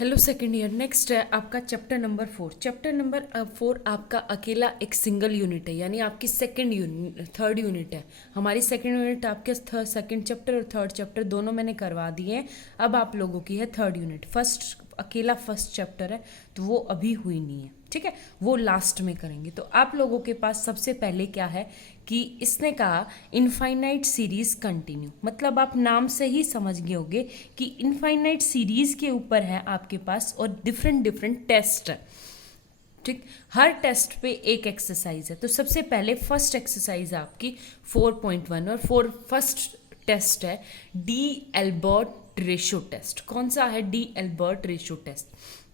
Hello second year. Next है आपका chapter number 4। Chapter number 4 आपका अकेला एक सिंगल यूनिट है, यानी आपकी थर्ड यूनिट है। हमारी सेकेंड यूनिट आपके सेकेंड चैप्टर और थर्ड चैप्टर दोनों मैंने करवा दिए हैं। अब आप लोगों की है थर्ड यूनिट। अकेला फर्स्ट चैप्टर है तो वो अभी हुई नहीं है, ठीक है, वो लास्ट में करेंगे। तो आप लोगों के पास सबसे पहले क्या है कि इसने कहा इनफाइनाइट सीरीज कंटिन्यू, मतलब आप नाम से ही समझ गए होंगे कि इनफाइनाइट सीरीज के ऊपर है आपके पास और डिफरेंट डिफरेंट टेस्ट है, ठीक। हर टेस्ट पे एक एक्सरसाइज है। तो सबसे पहले फर्स्ट एक्सरसाइज है आपकी 4.1 और फर्स्ट टेस्ट है डी एल्बर्ट रेशो टेस्ट। कौन सा है? D'Alembert ratio test.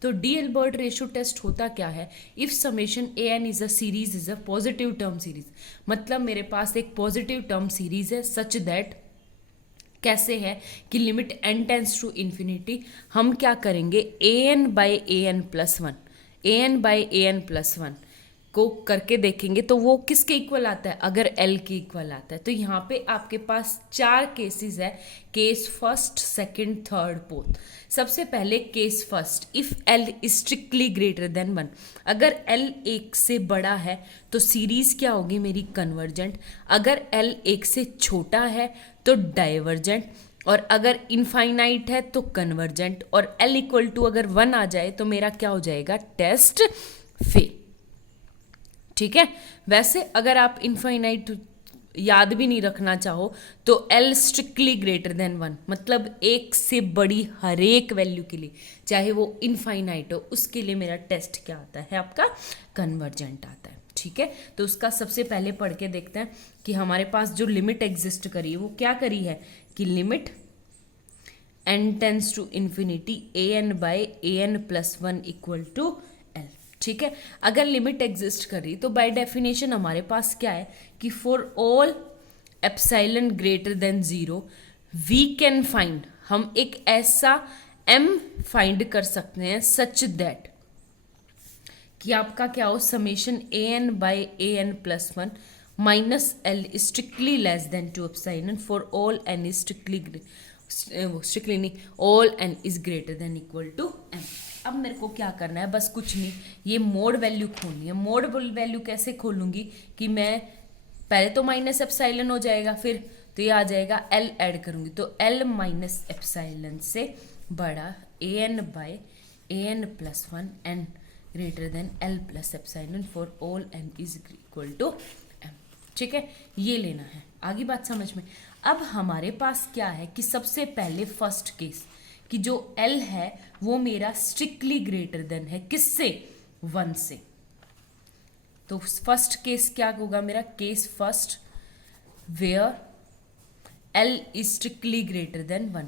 तो डी एल्बर्ट रेशो टेस्ट होता क्या है? If summation a n is a series is a positive term series, मतलब मेरे पास एक पॉजिटिव टर्म सीरीज है सच दैट कैसे है कि limit n tends to infinity, हम क्या करेंगे a n by a n plus one, a n by a n plus one को करके देखेंगे तो वो किसके इक्वल आता है? अगर एल के इक्वल आता है। तो यहाँ पे आपके पास 4 केसेस है, case first, second, third, fourth. सबसे पहले case first, if L is strictly greater than 1, अगर एल 1 से बड़ा है तो सीरीज क्या होगी मेरी? कन्वर्जेंट। अगर एल 1 से छोटा है तो डाइवर्जेंट, और अगर इनफाइनाइट है तो कन्वर्जेंट, और एल इक्वल टू अगर 1 आ जाए तो मेरा क्या हो जाएगा? टेस्ट फेल, ठीक है। वैसे अगर आप इनफाइनाइट याद भी नहीं रखना चाहो तो एल स्ट्रिक्टली ग्रेटर देन 1, मतलब 1 से बड़ी हर एक वैल्यू के लिए, चाहे वो इनफाइनाइट हो, उसके लिए मेरा टेस्ट क्या आता है? आपका कन्वर्जेंट आता है, ठीक है। तो उसका सबसे पहले पढ़ के देखते हैं कि हमारे पास जो लिमिट एग्जिस्ट करी है वो क्या करी है कि limit n tends to infinity a n by a n plus 1 equal to L, ठीक है। अगर लिमिट एग्जिस्ट करी तो बाय डेफिनेशन हमारे पास क्या है कि for all epsilon greater than 0 we can find, हम एक ऐसा m फाइंड कर सकते हैं सच दैट कि आपका क्या हो? Summation a n by a n plus 1 minus l strictly less than 2 epsilon for all n is strictly नहीं, all n is greater than equal to m. अब मेरे को क्या करना है? बस कुछ नहीं, ये मोड वैल्यू खोलनी है। मोड वैल्यू कैसे खोलूंगी कि मैं पहले तो माइनस एप्सिलॉन हो जाएगा, फिर तो ये आ जाएगा एल ऐड करूंगी तो एल माइनस एप्सिलॉन से बड़ा a n by a n plus 1 n greater than l plus epsilon for all n is equal to m, ठीक है। ये लेना है, आगे बात समझ में। अब हमारे पास क्या है कि सबसे पहले फर्स्ट केस कि जो L है वो मेरा स्ट्रिक्टली ग्रेटर देन है किससे? 1 से। तो फर्स्ट केस क्या होगा मेरा? Case first where L is strictly greater than 1।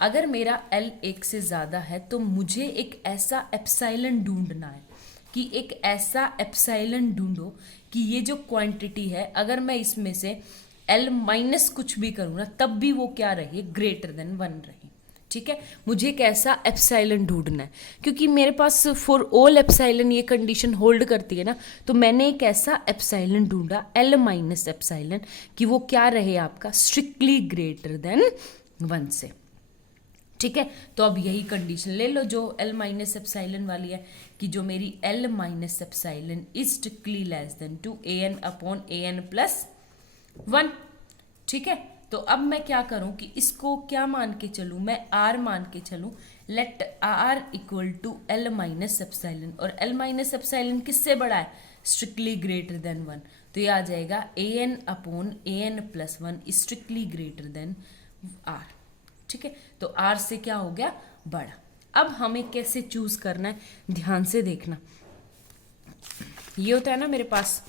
अगर मेरा L 1 से ज़्यादा है तो मुझे एक ऐसा एप्सिलॉन ढूंढना है कि एक ऐसा एप्सिलॉन ढूंढो कि ये जो क्वांटिटी है अगर मैं इसमें से L माइनस कुछ भी करूँ ना तब भी वो क्या रहे? ग्रेटर देन 1 रहे, ठीक है। मुझे एक ऐसा एप्सिलॉन ढूंढना है क्योंकि मेरे पास फॉर ऑल एप्सिलॉन ये कंडीशन होल्ड करती है ना, तो मैंने एक ऐसा एप्सिलॉन ढूंढा एल माइनस एप्सिलॉन कि वो क्या रहे? आपका स्ट्रिक्टली ग्रेटर देन 1 से, ठीक है। तो अब यही कंडीशन ले लो जो एल माइनस एप्सिलॉन वाली है कि जो मेरी L minus epsilon is strictly less than 2 a n upon a n plus 1, ठीक है। तो अब मैं क्या करूं कि इसको क्या मान के चलूं? मैं r मान के चलूं। Let r equal to l minus epsilon, और एल माइनस एप्सिलॉन किससे बड़ा है? Strictly greater than 1। तो ये आ जाएगा a n upon a n plus 1 strictly greater than r, ठीक है। तो r से क्या हो गया? बड़ा। अब हमें कैसे चूज करना है ध्यान से देखना। ये होता है ना मेरे पास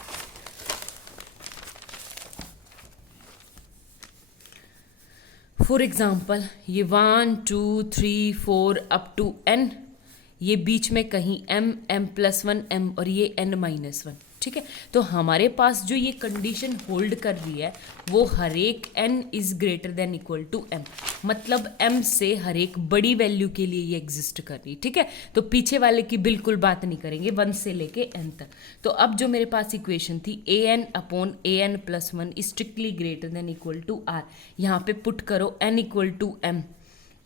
फॉर एग्जाम्पल ये 1 2 3 4 अप टू n, ये बीच में कहीं m m प्लस 1 m और ये n माइनस 1, ठीक है। तो हमारे पास जो ये कंडीशन होल्ड कर रही है वो हर एक n is greater than equal to m, मतलब m से हर एक बड़ी वैल्यू के लिए ये एग्जिस्ट कर रही है, ठीक है। तो पीछे वाले की बिल्कुल बात नहीं करेंगे 1 से लेके n तक। तो अब जो मेरे पास इक्वेशन थी a n upon a n plus 1 strictly greater than equal to r, यहाँ पे पुट करो n equal to m,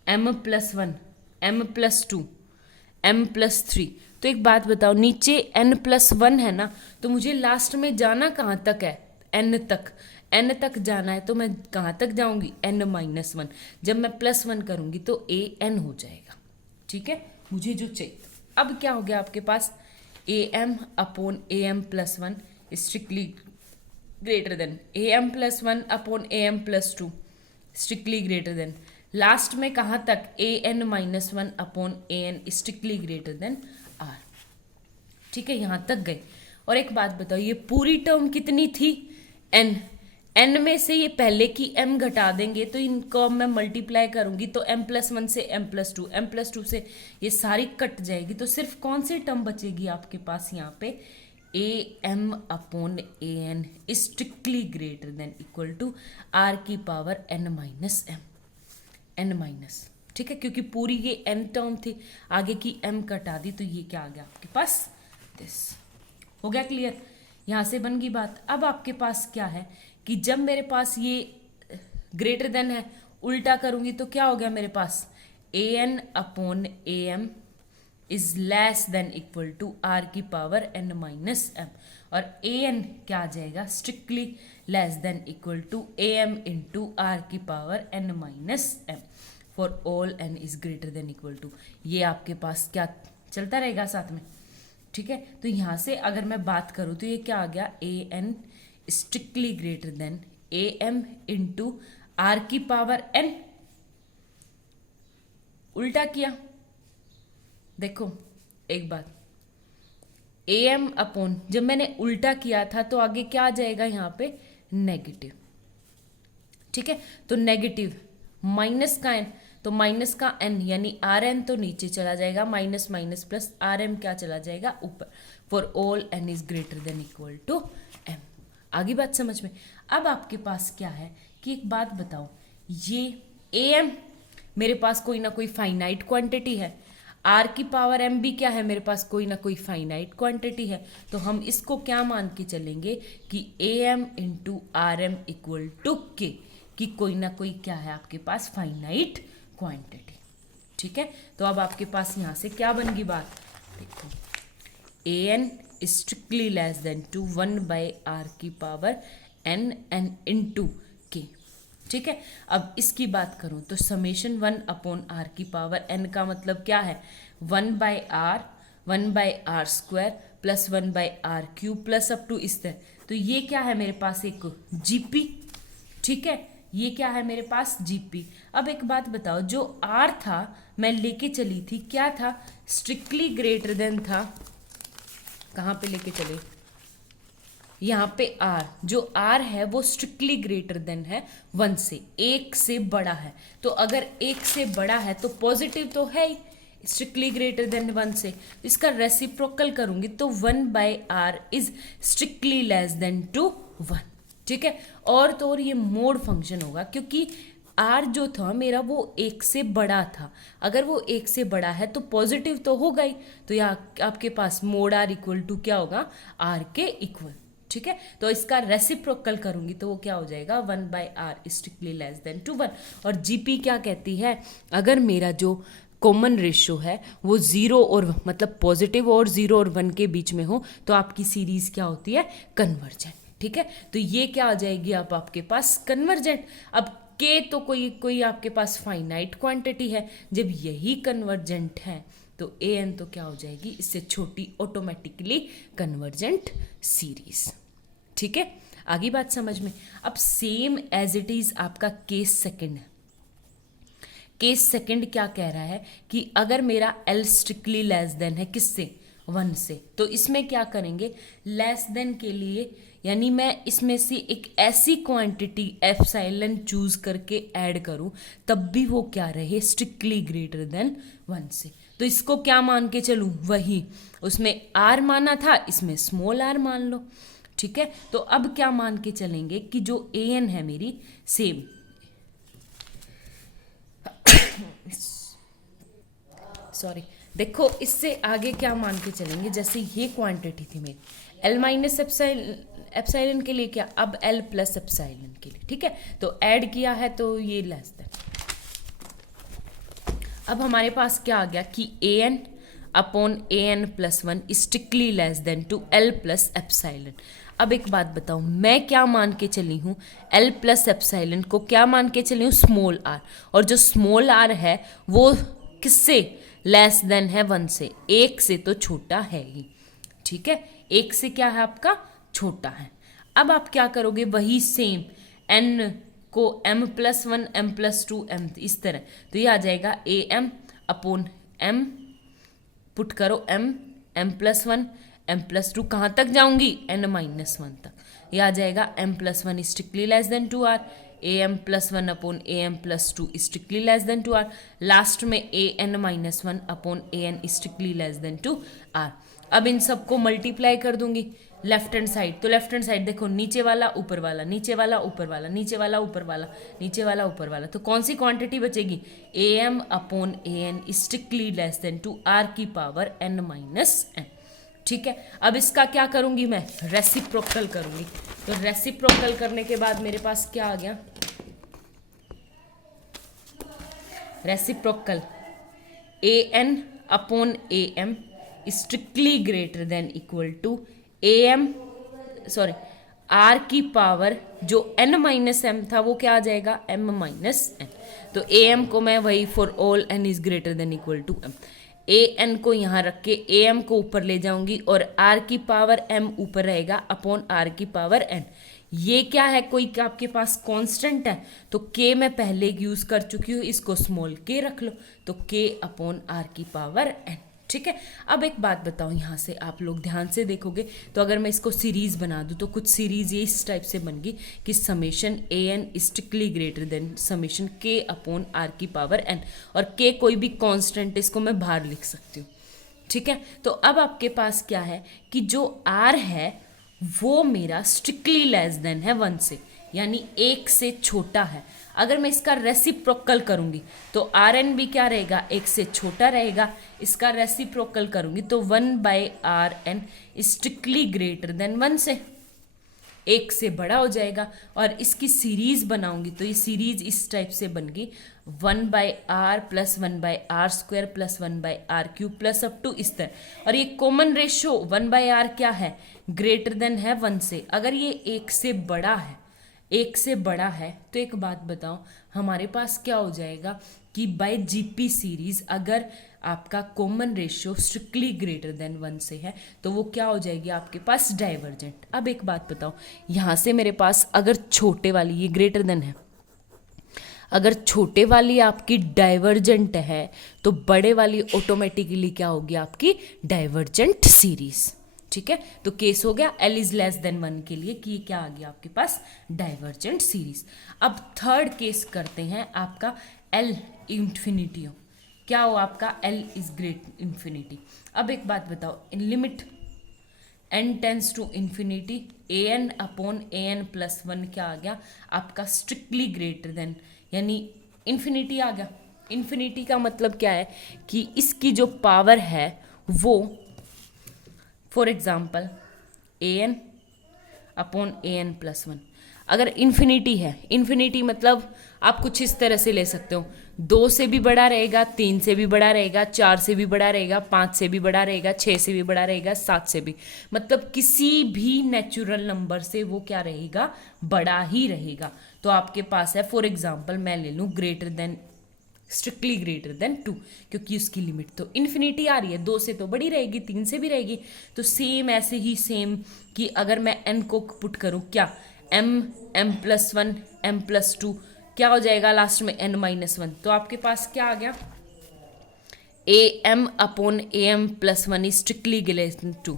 m plus 1 m plus 2 m+3। तो एक बात बताओ, नीचे n+1 है ना, तो मुझे लास्ट में जाना कहाँ तक है, n तक। n तक जाना है तो मैं कहाँ तक जाऊँगी, n-1। जब मैं +1 करूँगी तो an हो जाएगा। ठीक है, मुझे जो चाहिए। अब क्या हो गया आपके पास, am/am+1 strictly greater then am+1/am+2 strictly greater then, last में कहाँ तक, an-1/an strictly greater than r। ठीक है, यहाँ तक गए। और एक बात बताओ, ये पूरी टर्म कितनी थी, n में से ये पहले की m घटा देंगे तो इनको मैं मल्टीप्लाई करूंगी तो m+1 से m+2 से ये सारी कट जाएगी, तो सिर्फ कौन सी टर्म बचेगी आपके पास यहाँ पे, am/an strictly greater than equal to r⁻n-m। ठीक है, क्योंकि पूरी ये n टर्म थी, आगे की m कटा दी तो ये क्या आ गया आपके पास, दिस। हो गया क्लियर, यहाँ से बन गई बात। अब आपके पास क्या है कि जब मेरे पास ये ग्रेटर देन है, उल्टा करूंगी तो क्या हो गया मेरे पास, an/am is less than equal to r⁻n-m। और an क्या आ जाएगा, strictly less than equal to am into r⁻n-m for all n is greater than equal to. ये आपके पास क्या चलता रहेगा साथ में। ठीक है, तो यहाँ से अगर मैं बात करूँ तो ये क्या आ गया, an strictly greater then am into r⁻n। उल्टा किया, देखो एक बात, am/, जब मैंने उल्टा किया था तो आगे क्या आ जाएगा यहाँ पे, नेगेटिव। ठीक है, तो नेगेटिव माइनस का n, तो माइनस का n यानी rn तो नीचे चला जाएगा, माइनस माइनस प्लस rm क्या चला जाएगा ऊपर, for all n is greater than equal to m। आगे बात समझ में। अब आपके पास क्या है कि एक बात बताओ, ये am मेरे पास कोई ना कोई फाइनाइट क्वांटिटी है, r⁻m भी क्या है मेरे पास, कोई ना कोई फाइनाइट क्वांटिटी है, तो हम इसको क्या मान के चलेंगे कि am into rm equal to k, कि कोई ना कोई क्या है आपके पास, फाइनाइट क्वांटिटी। ठीक है, तो अब आपके पास यहाँ से क्या बन गई बात, देखो an strictly less than to 1/r⁻n n into k। ठीक है, अब इसकी बात करूं तो समेशन 1/r⁻n का मतलब क्या है, 1/r plus 1/r³ plus up to इस तरह। तो ये क्या है मेरे पास, एक जीपी। ठीक है, ये क्या है मेरे पास, जीपी। अब एक बात बताओ, जो r था मैं लेके चली थी, क्या था, स्ट्रिक्टली ग्रेटर देन था, कहाँ पे लेके चले, यहाँ पे r, जो r है वो स्ट्रिक्टली ग्रेटर देन है 1 से, 1 से बड़ा है। तो अगर 1 से बड़ा है तो पॉजिटिव तो है ही, स्ट्रिक्टली ग्रेटर देन 1 से, इसका रेसिप्रोकल करूंगी तो 1/r is strictly less than to 1। ठीक है, और तो और ये मोड फंक्शन होगा, क्योंकि r जो था मेरा वो 1 से बड़ा था, अगर वो 1 से बड़ा है तो पॉजिटिव तो होगा ही, तो यहाँ आपके पास मोड r इक्वल टू क्या होगा, r के इक्वल। ठीक है, तो इसका रेसिप्रोकल करूंगी तो वो क्या हो जाएगा, 1/r strictly less than to 1। और जीपी क्या कहती है, अगर मेरा जो कॉमन रेशियो है वो 0 और मतलब पॉजिटिव और 0 और 1 के बीच में हो तो आपकी सीरीज क्या होती है, कन्वर्जेंट। ठीक है, तो ये क्या आ जाएगी आप आपके पास, कन्वर्जेंट। अब के तो कोई आपके पास फाइनाइट क्वांटिटी है, जब यही कन्वर्जेंट है तो an तो क्या हो जाएगी, इससे छोटी, ऑटोमेटिकली कन्वर्जेंट सीरीज। ठीक है, आगे बात समझ में। अब सेम एज इट इज आपका केस सेकंड है। केस सेकंड क्या कह रहा है कि अगर मेरा L स्ट्रिक्टली लेस देन है किससे, 1 से, तो इसमें क्या करेंगे, लेस देन के लिए, यानी मैं इसमें से एक ऐसी क्वांटिटी एप्सिलॉन चूज करके ऐड करूं तब भी वो क्या रहे, स्ट्रिक्टली ग्रेटर देन 1 से। तो इसको क्या मान के चलूं, वही उसमें r माना था, इसमें स्मॉल r मान लो। ठीक है, तो अब क्या मान के चलेंगे कि जो an है मेरी सेम, सॉरी, देखो इससे आगे क्या मान के चलेंगे, जैसे ये क्वांटिटी थी मेरी L माइनस एप्सिलॉन के लिए क्या, अब L प्लस एप्सिलॉन के लिए। ठीक है, तो ऐड किया है तो ये लेस देन, अब हमारे पास क्या आ गया कि an upon a n plus one strictly less than to L plus epsilon. अब एक बात बताओ, मैं क्या मान के चली हूँ, एल प्लस एप्साइलन को क्या मान के चली हूँ, स्मॉल आर, और जो स्मॉल आर है वो किससे लेस देन है, वन से, एक से तो छोटा है ही, ठीक है, एक से क्या है आपका, छोटा है। अब आप क्या करोगे, वही सेम एन को m plus one, m plus two, m इस तरह, तो ये आ जाएगा a m upon m, put करो m plus one, m plus two, कहाँ तक जाऊंगी, n माइनस वन तक, ये आ जाएगा m plus one strictly less than to r, a m plus one upon a m plus two strictly less than to r, last में a n minus one upon a n strictly less than to r. अब इन सबको multiply कर दूंगी left hand side, तो left hand side देखो, नीचे वाला ऊपर वाला, नीचे वाला ऊपर वाला, नीचे वाला ऊपर वाला, नीचे वाला ऊपर वाला, तो कौन सी क्वांटिटी बचेगी, a m upon a n strictly less than to r की पावर एन माइनस एन, ठीक है। अब इसका क्या करूंगी मैं, रेसिप्रोकल करूंगी, तो रेसिप्रोकल करने के बाद मेरे पास क्या आ गया, reciprocal a n upon a m strictly greater than equal to a m, sorry, r की पावर जो एन माइनस एम था वो क्या आ जाएगा, एम माइनस एन, तो ए एम को मैं वही for all n is greater than equal to m, a n को यहाँ रख के ए एम को ऊपर ले जाऊंगी और आर की पावर एम ऊपर रहेगा अपॉन आर की पावर एन। ये क्या है, कोई आपके पास कांस्टेंट है, तो के मैं पहले यूज कर चुकी हूँ, इसको स्मॉल के रख लो, तो के अपॉन आर की पावर एन, ठीक है। अब एक बात बताओ, यहाँ से आप लोग ध्यान से देखोगे तो अगर मैं इसको सीरीज बना दूँ तो कुछ सीरीज ये इस टाइप से बन गई कि summation a n strictly greater than summation k upon r की पावर एन, और के कोई भी कांस्टेंट, इसको मैं बाहर लिख सकती हूँ, ठीक है। तो अब आपके पास क्या है कि जो आर है वो मेरा स्ट्रिक्टली लेस देन है वन से, यानी एक से छोटा है। अगर मैं इसका रेसिप्रोकल करूंगी तो आर एन भी क्या रहेगा, एक से छोटा रहेगा, इसका रेसिप्रोकल करूंगी तो one by r n strictly greater than one से, एक से बड़ा हो जाएगा। और इसकी सीरीज बनाऊंगी तो ये सीरीज इस टाइप से बन गई, one by r plus one by r square plus one by r cube plus up to इस तरह। और ये common ratio one by r क्या है, ग्रेटर देन है वन से। अगर ये एक से बड़ा है, एक से बड़ा है, तो एक बात बताओ, हमारे पास क्या हो जाएगा कि बाय जीपी सीरीज अगर आपका common ratio strictly greater than one से है तो वो क्या हो जाएगी आपके पास, डाइवर्जेंट। अब एक बात बताओ, यहाँ से मेरे पास अगर छोटे वाली ये ग्रेटर देन है, अगर छोटे वाली आपकी डाइवर्जेंट है तो बड़े वाली ऑटोमेटिकली क्या होगी आपकी, डाइवर्जेंट सीरीज, ठीक है। तो केस हो गया L is less then one के लिए कि क्या आ गया आपके पास, डाइवर्जेंट सीरीज। अब थर्ड केस करते हैं आपका L इंफिनिटी हो, क्या हो आपका L इज ग्रेट इन्फिनिटी। अब एक बात बताओ, in limit n tends to infinity a n upon a n plus one क्या आ गया आपका, स्ट्रिक्टली ग्रेटर देन, यानी इन्फिनिटी आ गया। इन्फिनिटी का मतलब क्या है कि इसकी जो पावर है वो, for example a n upon a n plus one, अगर इन्फिनिटी है, इन्फिनिटी मतलब आप कुछ इस तरह से ले सकते हो, 2 से भी बड़ा रहेगा, 3 से भी बड़ा रहेगा, 4 से भी बड़ा रहेगा, 5 से भी बड़ा रहेगा, 6 से भी बड़ा रहेगा, 7 से भी, मतलब किसी भी नेचुरल नंबर से वो क्या रहेगा, बड़ा ही रहेगा। तो आपके पास है फॉर एग्जाम्पल मैं ले लूँ greater than, strictly greater than 2, क्योंकि उसकी लिमिट तो इन्फिनिटी आ रही है, 2 से तो बड़ी रहेगी, 3 से भी रहेगी। तो सेम ऐसे ही सेम कि अगर मैं n को पुट करूँ क्या, m plus one, m plus to, क्या हो जाएगा लास्ट में n माइनस वन, तो आपके पास क्या आ गया, a m upon a m plus one strictly greater than 2,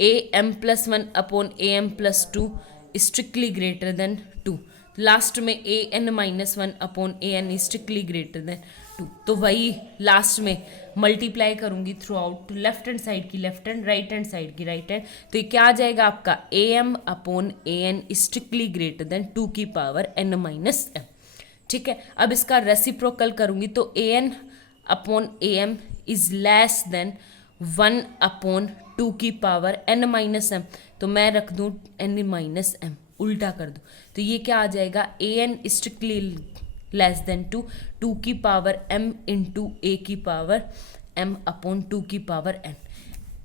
a m plus one upon a m plus two strictly greater than 2, last में a n minus one upon a n strictly greater than 2। तो वही last में multiply करूंगी throughout, left hand side की left hand, right hand side की right hand, तो ये क्या आ जाएगा आपका a m upon a n strictly greater than 2 की पावर एन माइनस एम, ठीक है। अब इसका रेसिप्रोकल करूंगी तो a n upon a m is less than 1 upon 2 की पावर एन माइनस एम, तो मैं रख दूं एन माइनस एम, उल्टा कर दूं तो ये क्या आ जाएगा, a n strictly less than 2 की पावर m इंटू ए की पावर m अपॉन 2 की पावर n।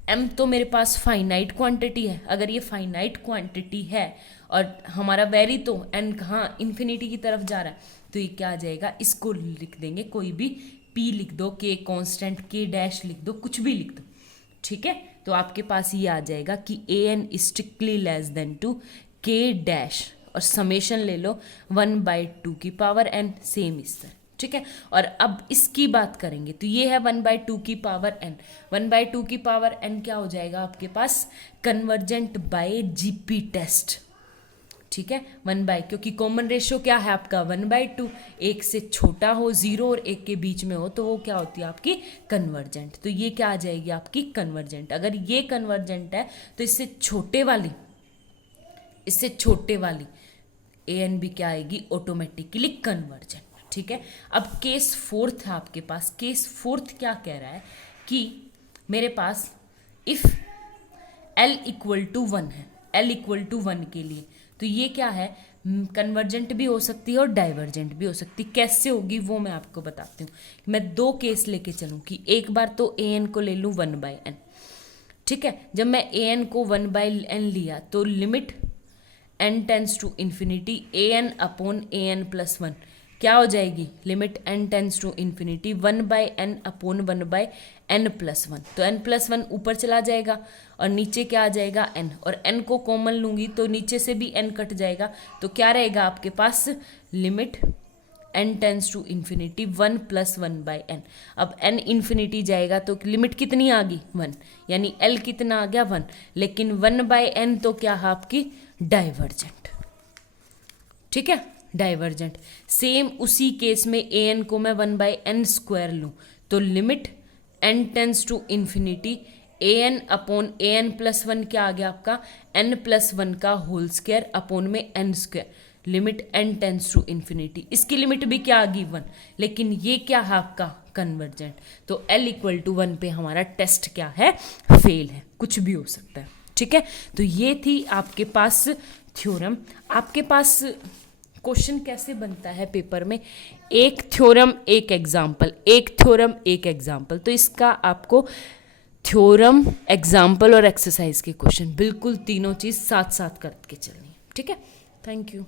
m तो मेरे पास फाइनाइट क्वांटिटी है, अगर ये फाइनाइट क्वांटिटी है और हमारा वैरी तो n कहाँ इन्फिनिटी की तरफ जा रहा है, तो ये क्या आ जाएगा, इसको लिख देंगे, कोई भी p लिख दो, k कांस्टेंट, k डैश लिख दो, कुछ भी लिख दो, ठीक है। तो आपके पास ये आ जाएगा कि an strictly less than to k dash, और समेशन ले लो 1/2 की पावर n, सेम इस तरह, ठीक है। और अब इसकी बात करेंगे तो ये है 1/2 की पावर n, 1/2 की पावर n क्या हो जाएगा आपके पास, कन्वर्जेंट बाय जीपी टेस्ट, ठीक है। 1/, क्योंकि कॉमन रेशियो क्या है आपका 1/2, एक से छोटा हो 0 और एक के बीच में हो तो वो क्या होती है आपकी कन्वर्जेंट। तो ये क्या आ जाएगी आपकी कन्वर्जेंट। अगर ये कन्वर्जेंट है तो इससे छोटे वाली ए एन बी क्या आएगी, ऑटोमेटिकली कन्वर्जेंट, ठीक है। अब केस फोर्थ है आपके पास। केस फोर्थ क्या कह रहा है कि मेरे पास इफ L इक्वल टू 1 है, L इक्वल टू 1 के लिए तो ये क्या है, कन्वर्जेंट भी हो सकती है और डाइवर्जेंट भी हो सकती है। कैसे होगी वो मैं आपको बताती हूँ। मैं दो केस लेके चलूँ कि एक बार तो ए एन को ले लूँ 1/n, ठीक है। जब मैं ए एन को 1/n लिया तो limit n tends to infinity a n upon a n plus 1 क्या हो जाएगी, limit n tends to infinity 1/n upon 1/n plus 1। तो n प्लस 1 ऊपर चला जाएगा और नीचे क्या आ जाएगा n, और n को कॉमन लूँगी तो नीचे से भी n कट जाएगा, तो क्या रहेगा आपके पास, limit n tends to infinity 1 plus 1/n। अब n इन्फिनिटी जाएगा तो लिमिट कितनी आ गई 1, यानी l कितना आ गया 1, लेकिन 1/n तो क्या है आपकी डाइवर्जेंट, ठीक है, डाइवर्जेंट। सेम उसी केस में ए एन को मैं 1/n स्क्वायर लूँ तो limit n tends to infinity a n upon a n plus 1 क्या आ गया आपका, n प्लस 1 का होल स्क्वायर अपॉन में n square, limit n tends to infinity. इसकी लिमिट भी क्या आ गई 1, लेकिन ये क्या है आपका कन्वर्जेंट। तो L इक्वल टू 1 पे हमारा टेस्ट क्या है, फेल है, कुछ भी हो सकता है, ठीक है। तो ये थी आपके पास थ्योरम। आपके पास क्वेश्चन कैसे बनता है पेपर में, एक थ्योरम एक एग्जाम्पल, एक थ्योरम एक एग्जाम्पल। तो इसका आपको थ्योरम, एग्जाम्पल और एक्सरसाइज के क्वेश्चन बिल्कुल तीनों चीज़ साथ साथ करके चलनी है, ठीक है। Thank you.